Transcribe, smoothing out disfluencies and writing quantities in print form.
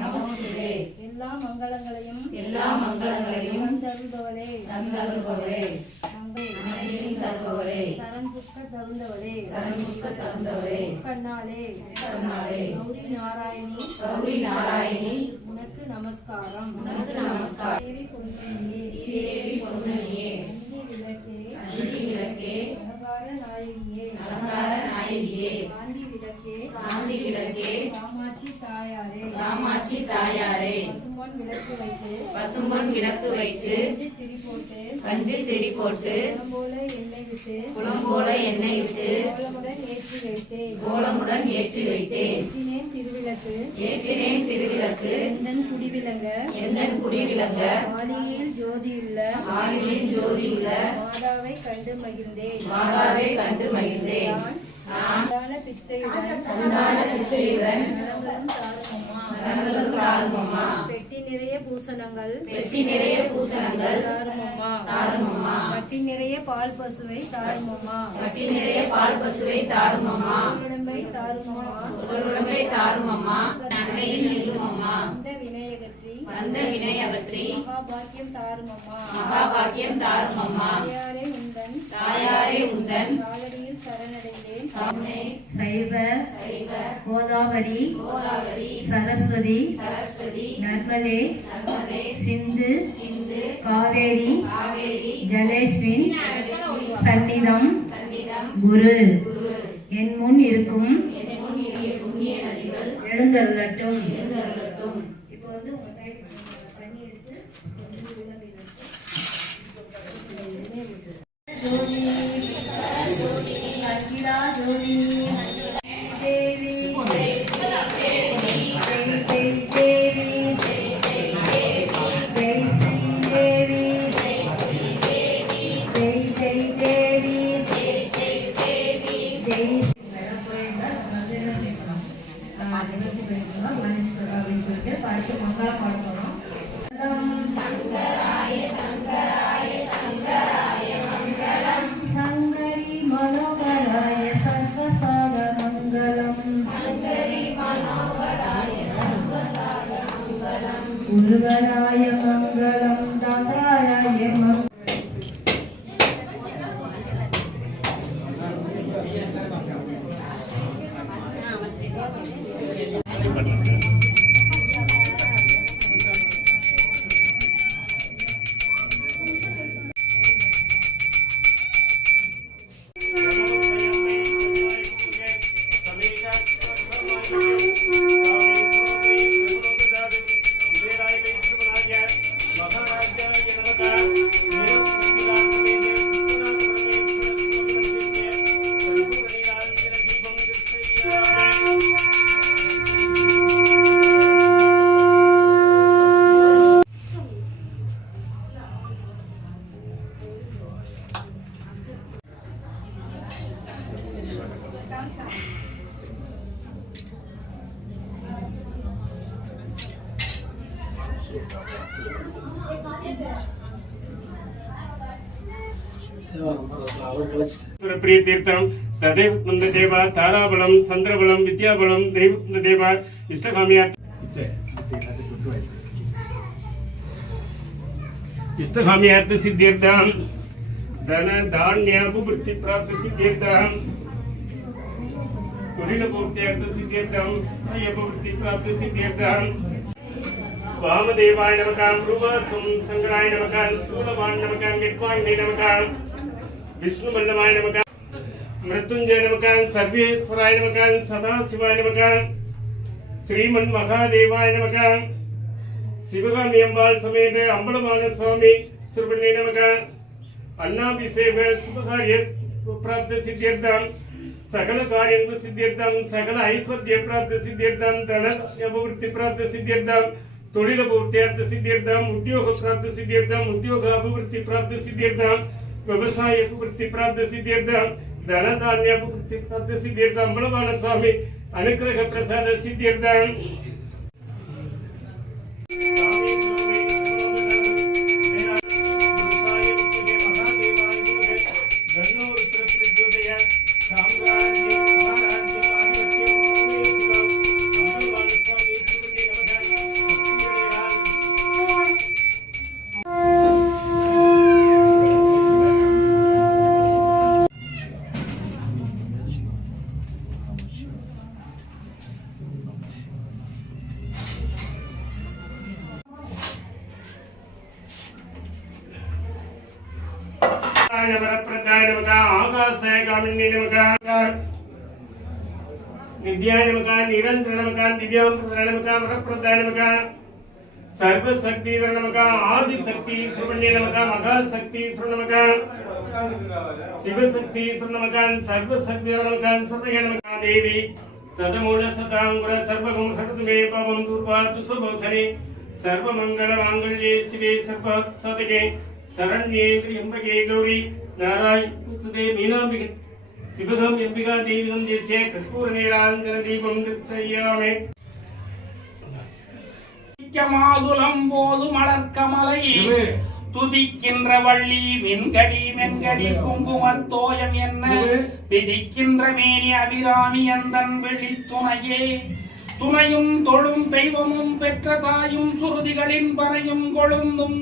நமஸ்தே எல்லா மங்களங்களையும் தந்தருள்பவளே சரண் புக்க தகுந்தவளே கண்ணாளே கௌரி நாராயணி உனக்கு நமஸ்காரம் தேவி பொன்மணியே அந்தி விளக்கே அலங்கார நாயகியே காந்தி விளக்கே காமாட்சி தாயாரே பசும்பொன் விளக்கு வைத்து பஞ்சில் திரி போட்டு குளம் போல எண்ணெய் விட்டு கோலமுடன் ஏற்றி வைத்தேன் ஏற்றினேன் திருவிளக்கு எந்தன் குடி விளங்க ஆலியில் ஜோதியுள்ள மாதாவை கண்டு மகிழ்ந்தேன் பிச்சையுடன் பெட்டி நிறைய பூசணங்கள் தாருமம்மா கட்டி நிறைய பால் பசுவை தாருமம்மா உடம்பை தாருமம்மா நன்மையில் நில்லுமம்மா வந்த வினையகற்றி மகாபாக்கியம் தாருமம்மா தாயாரே உந்தன் சைவ கோதாவரி சரஸ்வதி நர்மதே சிந்து காவேரி ஜலேஸ்மின் சந்நிதம் குரு என் முன் இருக்கும் எழுந்தருளட்டும். இப்போ வந்து உங்க தண்ணி எடுத்து உருவராய மங்களம் தாத்ராய மங்களம். प्रिय तीर्थम तदेव नंद देवा ताराबलम चंद्रबलम विद्याबलम देव देवा इष्टकाम्यार्थ सिद्ध्यर्थम धन धान्य अभिवृद्धि प्राप्ति सिद्ध्यर्थम तुरील पूर्त्यर्थ सिद्ध्यर्थम अभिवृद्धि प्राप्ति सिद्ध्यर्थम वामदेवाय नमः रूपसुम संगराय नमः सूलवान नमः विद्वान नमः विष्णुवल्लभाय नमः मृत्युंजय नमः सर्वेश्वराय नमः सदाशिवाय नमः श्रीमन् महादेवाय नमः शिवगामी अम्बाल समेत अंबलवान स्वामी सुब्रह्मण्य नमः अन्नाभिषेक शुभकार्य प्राप्त सिद्ध्यर्थम सकल कार्य सिद्ध्यर्थम सकल ऐश्वर्य प्राप्त सिद्ध्यर्थम धन अभिवृद्धि प्राप्त सिद्ध्यर्थम தொழில பூர்த்தியார்த்த சித்தியர்த்தம் உத்தியோக பிராப்தி சித்தியர்த்தம் உத்தியோக அபிவிருத்தி பிராப்தி சித்தியர்த்தம் ವ್ಯವಸಾಯ ಅಭಿವೃದ್ಧಿ ಪ್ರಾಪ್ತ ಸಿದ್ಧಿಯರ್ಥಂ ಧನಧಾನ್ಯ ಅಭಿವೃದ್ಧಿ ಪ್ರಾಪ್ತ ಸಿದ್ಧಿಯರ್ಥಂ ಬಲವಾನ ಸ್ವಾಮಿ ಅನುಗ್ರಹ ಪ್ರಸಾದ ಸಿದ್ಧಿಯರ್ಥಂ वरप्रदाय नमः आकाशाय गामिन्ये नमः विद्याय नमः निरंतर नमः दिव्यां प्रदाय नमः वरप्रदाय नमः सर्वशक्ति नमः आदि शक्ति सुब्रह्मण्य नमः महाशक्ति नमः शिवशक्ति नमः सर्वशक्ति नमः सुब्रह्मण्य नमः देवी सदमूल सदांगुर सर्वगुण हरतुमे पवं दुर्वादु सुभोसने सर्वमंगल मांगल्ये शिवे सर्वसदके शरण्ये त्र्यंबके गौरी नारायणसुते मीनांबिके शिवगम अंबिका देवीगम जैसे कर्पूर नीरांजन दीपम दर्शयामि மாதுளம் போது மலர்கமலை துதிக்கின்ற வள்ளி வெண்கடி மென்கடி குங்குமத்தோயம் என்ன விதிக்கின்ற மேனி அபிராமி அந்தன் வெள்ளி துணையே துணையும் தொழும் தெய்வமும் பெற்ற தாயும் சுருதிகளின் பறையும் கொழுந்தும்